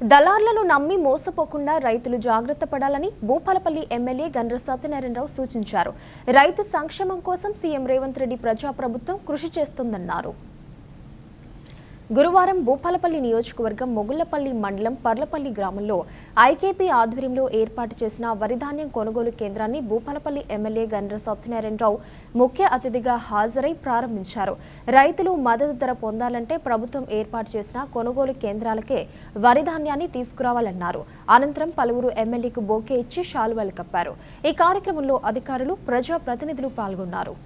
దళార్లను నమ్మి మోసపోకుండా రైతులు జాగ్రత్త పడాలని భూపాలపల్లి ఎమ్మెల్యే గండ్ర సత్యనారాయణరావు సూచించారు. రైతు సంక్షేమం కోసం సీఎం రేవంత్ రెడ్డి ప్రజాప్రభుత్వం కృషి చేస్తుందన్నారు. గురువారం భూపాలపల్లి నియోజకవర్గం మొగుళ్లపల్లి మండలం పర్లపల్లి గ్రామంలో ఐకేపీ ఆధ్వర్యంలో ఏర్పాటు చేసిన వరిధాన్యం కొనుగోలు కేంద్రాన్ని భూపాలపల్లి ఎమ్మెల్యే గండ్ర సత్యనారాయణరావు ముఖ్య అతిథిగా హాజరై ప్రారంభించారు. రైతులు మద్దతు ధర పొందాలంటే ప్రభుత్వం ఏర్పాటు చేసిన కొనుగోలు కేంద్రాలకే వరిధాన్యాన్ని తీసుకురావాలన్నారు. అనంతరం పలువురు ఎమ్మెల్యేకు బొకే ఇచ్చి శాలువాలు కప్పారు. ఈ కార్యక్రమంలో అధికారులు, ప్రజాప్రతినిధులు పాల్గొన్నారు.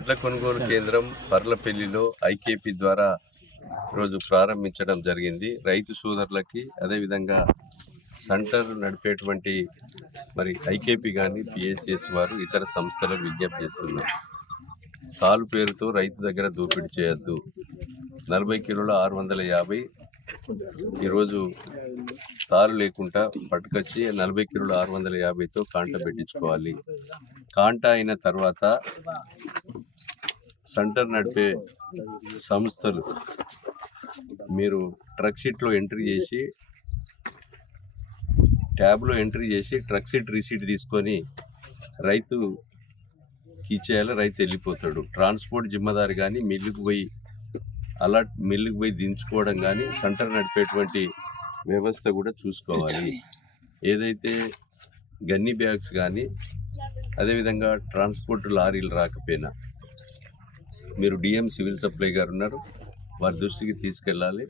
వడ్ల కొనుగోలు కేంద్రం పర్లపల్లిలో ఐకేపీ ద్వారా రోజు ప్రారంభించడం జరిగింది. రైతు సోదరులకి అదేవిధంగా సెంటర్ నడిపేటువంటి ఐకేపీ కానీ పిఎస్సిఎస్ వారు ఇతర సంస్థలకు విజ్ఞప్తి చేస్తున్నారు. తాలు పేరుతో రైతు దగ్గర దోపిడీ చేయొద్దు. 40 కిలోల 650 ఈరోజు తారు లేకుండా పట్టుకొచ్చి 40 కిలోల 650తో కాంట పెట్టించుకోవాలి. కాంట అయిన తర్వాత సెంటర్ నడిపే సంస్థలు మీరు ట్రక్ షీట్లో ఎంట్రీ చేసి ట్యాబ్లో ఎంట్రీ చేసి ట్రక్ షీట్ రిసీట్ తీసుకొని రైతుకి ఇచ్చేయాలి. రైతు వెళ్ళిపోతాడు. ట్రాన్స్పోర్ట్ జిమ్మదారు కానీ మిల్లుకు పోయి దించుకోవడం కానీ సెంటర్ నడిపేటువంటి వ్యవస్థ కూడా చూసుకోవాలి. ఏదైతే గన్నీ బ్యాగ్స్ కానీ అదేవిధంగా ట్రాన్స్పోర్ట్ లారీలు రాకపోయినా మీరు డిఎం సివిల్ సప్లై గారు ఉన్నారు, వారి దృష్టికి తీసుకెళ్ళాలి.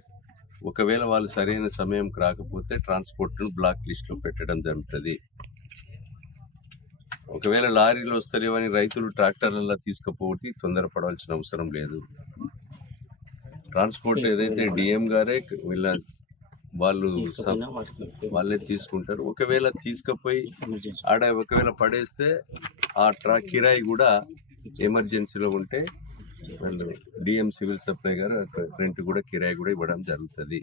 ఒకవేళ వాళ్ళు సరైన సమయంకి రాకపోతే ట్రాన్స్పోర్ట్ను బ్లాక్ లిస్ట్లో పెట్టడం జరుగుతుంది. ఒకవేళ లారీలు వస్తలేవని రైతులు ట్రాక్టర్లలో తీసుకుపోతే తొందరపడవలసిన అవసరం లేదు. ట్రాన్స్పోర్ట్ ఏదైతే డిఎం గారే వాళ్ళే తీసుకుంటారు. ఒకవేళ తీసుకుపోయి ఒకవేళ పడేస్తే ఆ కిరాయి కూడా ఎమర్జెన్సీలో ఉంటే వాళ్ళు డిఎం సివిల్ సప్లై గారు రెంట్ కూడా కిరాయి కూడా ఇవ్వడం జరుగుతుంది.